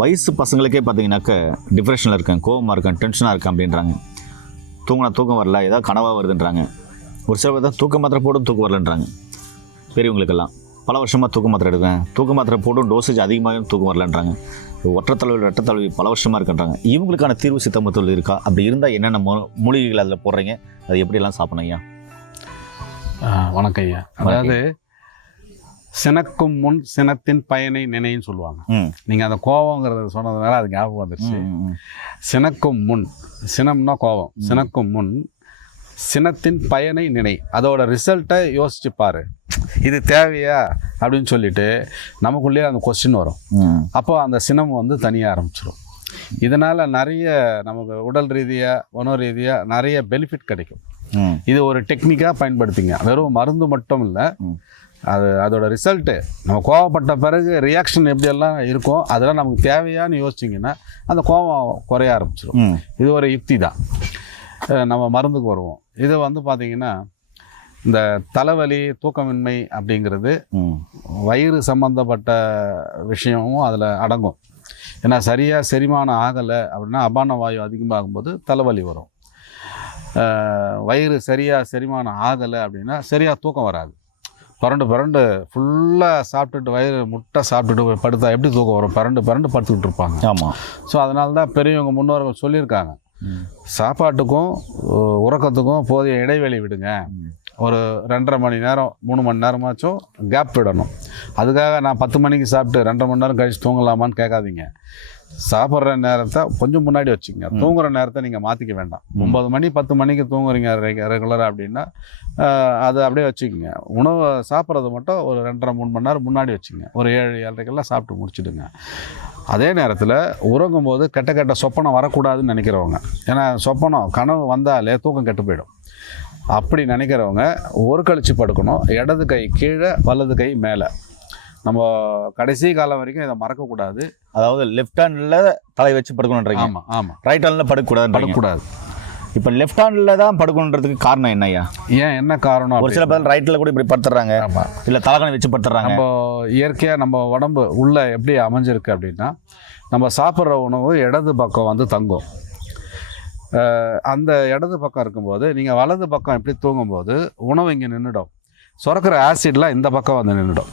வயசு பசங்களுக்கே பார்த்தீங்கன்னாக்க டிப்ரெஷனில் இருக்கேன், கோவமாக இருக்கேன், டென்ஷனாக இருக்கேன் அப்படின்றாங்க. தூக்கம் வரல, ஏதாவது கனவாக வருதுன்றாங்க. ஒரு சில பேர் தான் தூக்க மாத்திரை போட்டும் தூக்கம் வரலன்றாங்க. பெரியவங்களுக்கெல்லாம் பல வருஷமாக தூக்க மாத்திரை எடுக்கேன், தூக்க மாத்திரை போட்டும் டோசேஜ் அதிகமாகவும் தூக்கம் வரலன்றாங்க. ஒற்றைத்தலைவலி ரெட்டத்தலைவலி பல வருஷமாக இருக்குன்றாங்க. இவங்களுக்கான தீர்வு சித்த மருத்துவத்தில் இருக்கா? அப்படி இருந்தால் என்னென்ன மூலிகைகள் அதில் போடுறீங்க, அது எப்படியெல்லாம் சாப்பிடணும் ஐயா? வணக்கம் ஐயா. அதாவது சினக்கும் முன் சினத்தின் பயனை நினைன்னு சொல்லுவாங்க. நீங்கள் அந்த கோபங்கிறத சொன்னதுனால அது ஞாபகம் வந்துடுச்சு. சினக்கும் முன், சினம்னா கோபம், சினக்கும் முன் சினத்தின் பயனை நினை, அதோட ரிசல்ட்டை யோசிச்சு பாரு, இது தேவையா அப்படின்னு சொல்லிட்டு நமக்குள்ளேயே அந்த கொஸ்டின் வரும். அப்போ அந்த சினம் வந்து தனியாக ஆரம்பிச்சிடும். இதனால் நிறைய நமக்கு உடல் ரீதியாக மனோ ரீதியாக நிறைய பெனிஃபிட் கிடைக்கும். இது ஒரு டெக்னிக்காக பயன்படுத்திங்க. வெறும் மருந்து மட்டும் இல்லை, அதோட ரிசல்ட்டு நம்ம கோவப்பட்ட பிறகு ரியாக்ஷன் எப்படியெல்லாம் இருக்கும் அதெல்லாம் நமக்கு தேவையான்னு யோசிச்சிங்கன்னா அந்த கோபம் குறைய ஆரம்பிச்சிடும். இது ஒரு யுக்தி தான். நம்ம மருந்துக்கு வருவோம். இது வந்து பார்த்திங்கன்னா இந்த தலைவலி தூக்கமின்மை அப்படிங்கிறது வயிறு சம்மந்தப்பட்ட விஷயமும் அதில் அடங்கும். ஏன்னா சரியாக செரிமானம் ஆகலை அப்படின்னா அபான வாயு அதிகமாகும்போது தலைவலி வரும். வயிறு சரியாக செரிமானம் ஆகலை அப்படின்னா சரியாக தூக்கம் வராது. பரண்டு ஃபுல்லாக சாப்பிட்டுட்டு வயிறு முட்டை சாப்பிட்டுட்டு படுத்தா எப்படி தூக்கம் வரும்? பரண்டு படுத்துக்கிட்டு இருப்பாங்க. ஆமாம். ஸோ அதனால தான் பெரியவங்க முன்னோர்கள் சொல்லியிருக்காங்க, சாப்பாட்டுக்கும் உறக்கத்துக்கும் போதிய இடைவெளி விடுங்க. ஒரு 2.5 மணி நேரம் 3 மணி நேரமாச்சும் கேப் விடணும். அதுக்காக நான் 10 மணிக்கு சாப்பிட்டு 2.5 மணி நேரம் கழிச்சு தூங்கலாமான்னு கேட்காதீங்க. சாப்பிட்ற நேரத்தை கொஞ்சம் முன்னாடி வச்சுங்க. தூங்குகிற நேரத்தை நீங்கள் மாற்றிக்க வேண்டாம். 9 மணி 10 மணிக்கு தூங்குறீங்க ரெகுலராக அப்படின்னா அதை அப்படியே வச்சுக்கோங்க. உணவை சாப்பிட்றது மட்டும் ஒரு 2.5-3 மணி நேரம் முன்னாடி வச்சுங்க. ஒரு 7-7:30 சாப்பிட்டு முடிச்சுடுங்க. அதே நேரத்தில் உறங்கும்போது கெட்ட சொப்பனம் வரக்கூடாதுன்னு நினைக்கிறவங்க, ஏன்னா சொப்பனம் கனவு வந்தாலே தூக்கம் கெட்டு போயிடும். அப்படி நினைக்கிறவங்க ஒரு கழிச்சு படுக்கணும். இடது கை கீழே, வலது கை மேலே. நம்ம கடைசி காலம் வரைக்கும் இதை மறக்கக்கூடாது. அதாவது லெஃப்ட் ஹேண்டில் தலை வச்சு படுக்கணுன்றீங்க. ஆமாம். ரைட் ஹேண்டில் படுக்கக்கூடாது. இப்போ லெஃப்ட் ஹேண்டில் தான் படுக்கணுன்றதுக்கு காரணம் என்னய்யா? என்ன காரணம்? ஒரு சில பேர் ரைட்டில் கூட இப்படி படுத்துறாங்க, இல்லை தலைக்கணை வச்சு படுத்துறாங்க. நம்ம இயற்கையாக நம்ம உடம்பு உள்ள எப்படி அமைஞ்சிருக்கு அப்படின்னா, நம்ம சாப்பிட்ற உணவு இடது பக்கம் வந்து தங்கும். அந்த இடது பக்கம் இருக்கும்போது நீங்கள் வலது பக்கம் எப்படி தூங்கும்போது உணவு இங்கே நின்றுடும். சுரக்கிற ஆசிட்லாம் இந்த பக்கம் வந்து நின்றுடும்.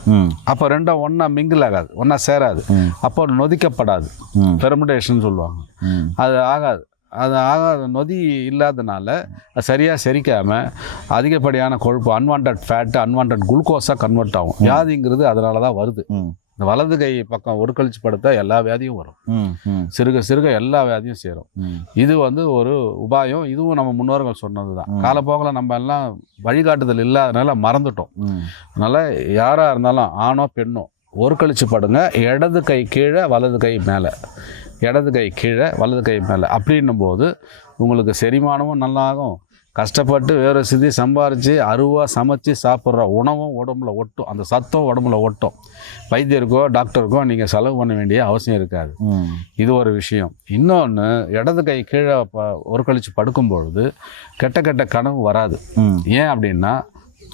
அப்போ ரெண்டும் ஒன்றா மிங்கிள் ஆகாது, ஒன்றா சேராது. அப்போ நொதிக்கப்படாது, ஃபெர்மெண்டேஷன் சொல்லுவாங்க. அது ஆகாது. நொதி இல்லாதனால சரியாக செரிக்காமல் அதிகப்படியான கொழுப்பு, அன்வான்ட் ஃபேட்டு, அன்வான்ட் குளுக்கோஸாக கன்வெர்ட் ஆகும். வியாதிங்கிறது அதனால தான் வருது. இந்த வலது கை பக்கம் ஒரு கழிச்சு படுத்தா எல்லா வியாதியும் வரும். சிறுக எல்லா வியாதியும் சேரும். இது வந்து ஒரு உபாயம். இதுவும் நம்ம முன்னோர்கள் சொன்னது தான். காலப்போக்கில் நம்ம எல்லாம் வழிகாட்டுதல் இல்லாதனால மறந்துட்டோம். அதனால் யாராக இருந்தாலும் ஆணோ பெண்ணோ ஒரு கழிச்சு படுங்க. இடது கை கீழே, வலது கை மேலே, இடது கை கீழே, வலது கை மேலே. அப்படின்னும் போது உங்களுக்கு செரிமானமும் நல்லாகும். கஷ்டப்பட்டு வேறு சிதி சம்பாரித்து அருவாக சமைச்சு சாப்பிட்ற உணவும் உடம்புல ஒட்டும். அந்த சத்தம் உடம்புல ஒட்டும். வைத்தியருக்கோ டாக்டருக்கோ நீங்கள் செலவு பண்ண வேண்டிய அவசியம் இருக்காது. இது ஒரு விஷயம். இன்னொன்று, இடது கை கீழே ஒரு கழிச்சு படுக்கும்பொழுது கெட்ட கனவு வராது. ஏன் அப்படின்னா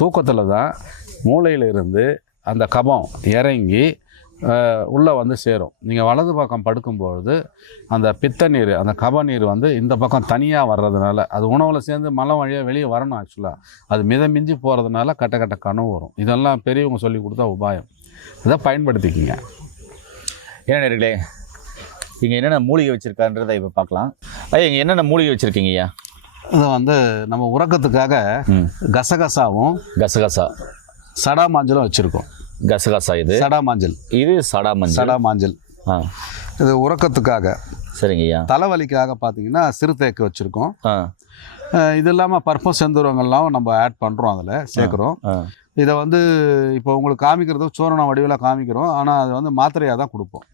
தூக்கத்தில் தான் மூளையிலிருந்து அந்த கபம் இறங்கி உள்ளே வந்து சேரும். நீங்கள் வலது பக்கம் படுக்கும்பொழுது அந்த பித்த நீர், அந்த கப நீர் வந்து இந்த பக்கம் தனியாக வர்றதுனால அது உணவில் சேர்ந்து மலம் வழியாக வெளியே வரணும். ஆக்சுவலாக அது மிதமிஞ்சி போகிறதுனால கெட்ட கனவு வரும். இதெல்லாம் பெரியவங்க சொல்லி கொடுத்தா உபாயம். இதை பயன்படுத்திக்கிங்க. ஏன்னா நேர்களே, இங்கே என்னென்ன மூலிகை வச்சுருக்கான்றதை இப்போ பார்க்கலாம். ஐயா, இங்கே என்னென்ன மூலிகை வச்சுருக்கீங்க ஐயா? இதை வந்து நம்ம உறக்கத்துக்காக கசகசாவும் சடாமாஞ்சலும் வச்சுருக்கோம். கசகசா இது சடாமாஞ்சல், இது சடாமாஞ்சல். இது உறக்கத்துக்காக. சரிங்க ஐயா. தலைவலிக்காக பார்த்தீங்கன்னா சிறுதேக்கு வச்சுருக்கோம். இது இல்லாமல் பர்பஸ் செந்தூரங்கள்லாம் நம்ம ஆட் பண்ணுறோம், அதில் சேர்க்குறோம். இதை வந்து இப்போ உங்களுக்கு காமிக்கிறது சூரண வடிவில் காமிக்கிறோம். ஆனால் அது வந்து மாத்திரையாக தான் கொடுப்போம்.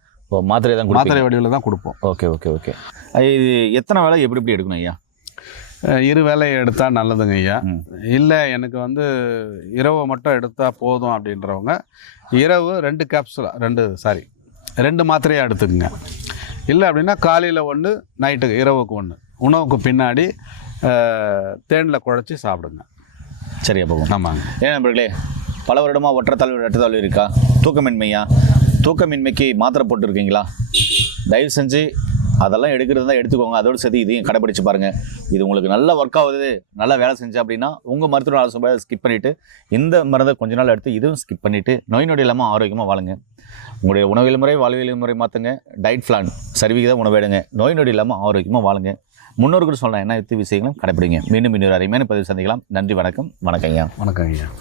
மாத்திரை வடிவில் தான் கொடுப்போம். ஓகே. இது எத்தனை வேலை எப்படி எடுக்கணும் ஐயா? 2 வேளை எடுத்தால் நல்லதுங்க ஐயா. இல்லை எனக்கு வந்து இரவு மட்டும் எடுத்தால் போதும் அப்படின்றவங்க இரவு 2 கேப்சூல் 2 மாத்திரையாக எடுத்துக்கோங்க. இல்லை அப்படின்னா காலையில் 1, நைட்டுக்கு இரவுக்கு 1, உணவுக்கு பின்னாடி தேனில் குழச்சி சாப்பிடுங்க. சரியா போகும். ஆமாங்க. ஏன் நண்பர்களே, பல வருடமாக ஒற்றைத்தலைவலி இருக்கா? தூக்கமின்மைக்கு மாத்திரை போட்டுருக்கீங்களா? தயவு செஞ்சு அதெல்லாம் எடுக்கிறது தான் எடுத்துக்கோங்க. அதோடு சேர்த்து இதையும் கடைப்பிடிச்சு பாருங்கள். இது உங்களுக்கு நல்லா ஒர்க் ஆகுது, நல்லா வேலை செஞ்சு அப்படின்னா உங்கள் மருத்துவ ஆலோசனை ஸ்கிப் பண்ணிவிட்டு இந்த மருந்தை கொஞ்ச நாள் எடுத்து இதுவும் ஸ்கிப் பண்ணிவிட்டு நோய் நொடி இல்லாமல் ஆரோக்கியமாக வாழுங்க. உங்களுடைய உணவியல் முறை, வாழ்வியல் முறை மாற்றுங்க. டயட் பிளான் சரிவிகித உணவு எடுங்க. நோய் நொடி இல்லாமல் ஆரோக்கியமாக வாழுங்க. முன்னோர்கள் சொல்கிற என்ன விஷயங்களும் கடைப்பிடிங்க. மீண்டும் இன்னொரு அருமையான பதிவு சந்திக்கலாம். நன்றி, வணக்கம். வணக்கம் ஐயா. வணக்கம் ஐயா.